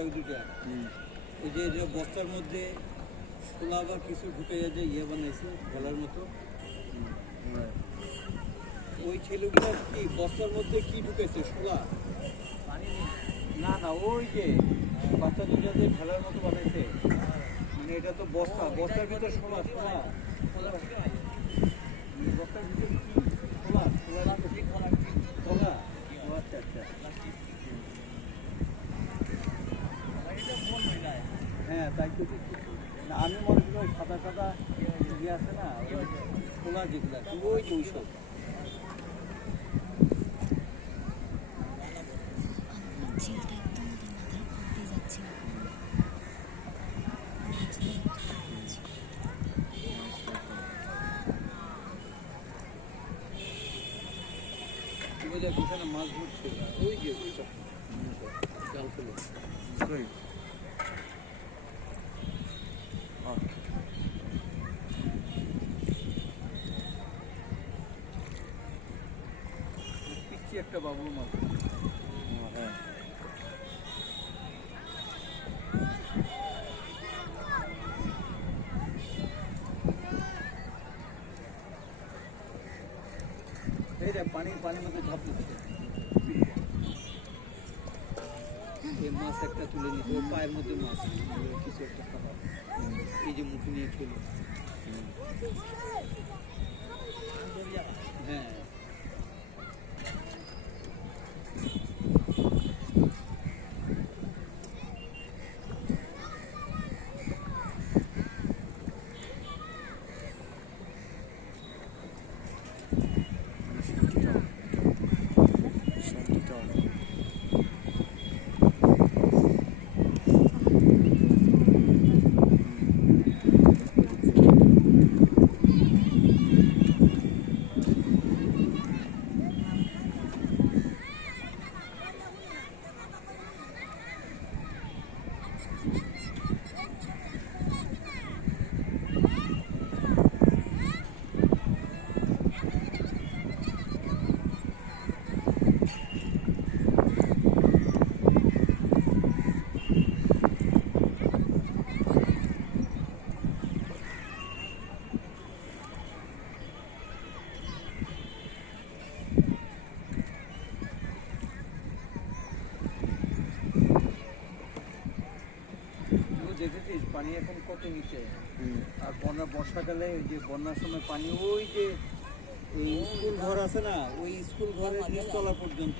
ওই দুটা ওই যে যে বস্তার মধ্যে খোলা আবার কিছু ঢুকে যায় যে ইয়ে বানাইছে গলার মতো। ওই ছেলেগুলো কি বস্তার মধ্যে কি ঢুকেছে শোলা না না ওই যে বাচ্চা দুটা যে খেলার মতো বানাইছে। মানে এটা তো বস্তা বস্তার ভিতর শোলা শোলা বস্তার ভিতর কি? শোলা শোলা হ্যাঁ তাই তো দেখছি না আমি মনে করি সাদা সাদা ইয়ে আছে না খোলা যেগুলো ওই যে ওই যে মাছ ধরছে ওই যে ওই সব জাল ফেলে পিচ্ছি একটা বাবুর মাছ হ্যাঁ এই যে পানি পানির মধ্যে ঝাঁপ দিচ্ছে এই মাছ একটা তুলে নিতে ওর পায়ের মধ্যে মাছ ওই কিছু একটা খাবার এই যে মুখে নিয়ে খেলো দেখেছিস পানি এখন কত নিচে আর বন্যা, বর্ষাকালে ওই যে বন্যার সময় পানি, ওই যে এই স্কুল ঘর আছে না, ওই স্কুল ঘরের নিচতলা পর্যন্ত।